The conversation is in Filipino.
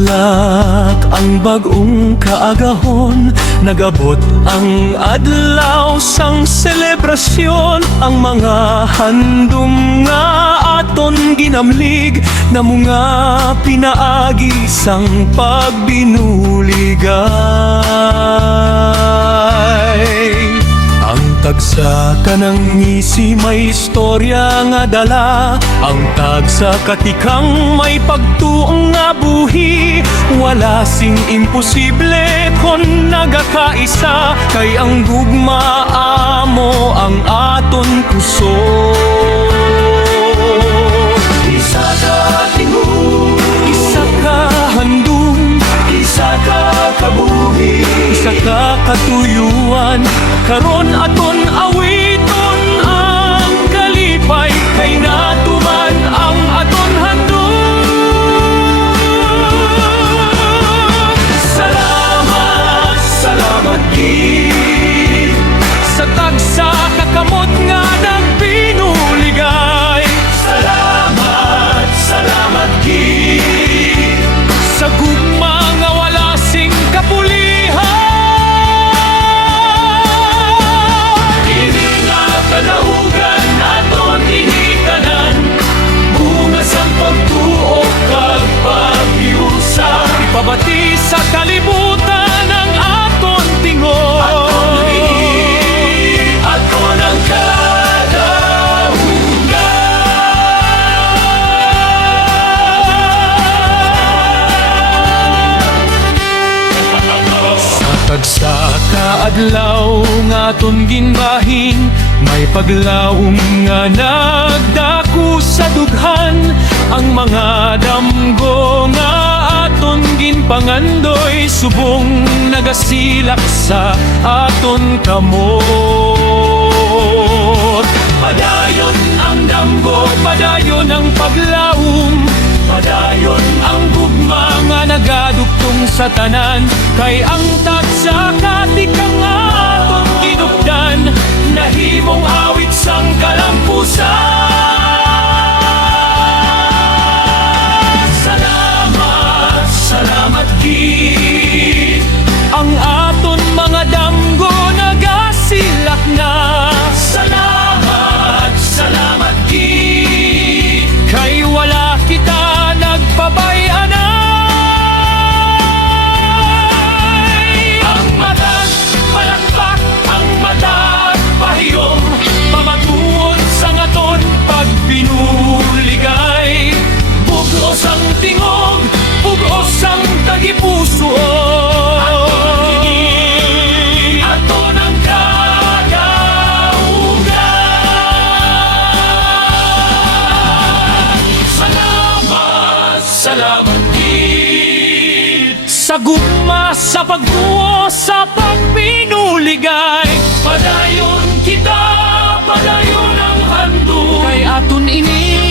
Nagtudlak ang bagong kaagahon, nagabot ang adlaw sang selebrasyon. Ang mga handom nga aton ginamlig na mga pinaagi sang pagbinuligay. Ang tagsa kanang ngisi may istorya nga dala, ang tagsa katikang may pagtuong nga buhi. Wala sing imposible kon nagakaisa, kay ang gugma amo ang aton puso. Isa ka tingog, isa ka handom, isa ka kabuhi, isa ka katuyuan. Karon aton awiton ang kalipay, kay natuman ang aton handom. Salamat, salamat gid sa tagsa kakamot nga nagbinuligay. Salamat, salamat gid sa gugma nga wala sing kapulihan. Kalaugan naton inikanan, bunga sang pagtuo kag paghiusa. Ipabati sa kalibutan ang aton tingog, aton ang kalaugan. Sa tagsa kaadlaw nga aton ginbahin, may paglaom nga nagdako sa dughan. Ang mga damgo nga aton ginpangandoy, subong nagasilak sa aton kamot. Padayon ang damgo, padayon ang paglaom, padayon ang gugma nga nagaduktong sa tanan. Kay ang tagsa katikang aton ginupdan, nahimong awit sang kalampusan. Salamat, salamat gid. Ang aton mga damgo nagasilak na. Salamat, salamat gid. Kay wala kita nagpabayanay. Ang matag palakpak, ang matag pahiyom, pamatuod sa ngaton pagbinuligay. Bugos ang tingog, bugos ang tagipuso. Aton ang kadaugan. Salamat, salamat gid sa gugma, sa pagtuo, sa pagbinuligay. Padayon kita, padayon ang handom, kay aton ini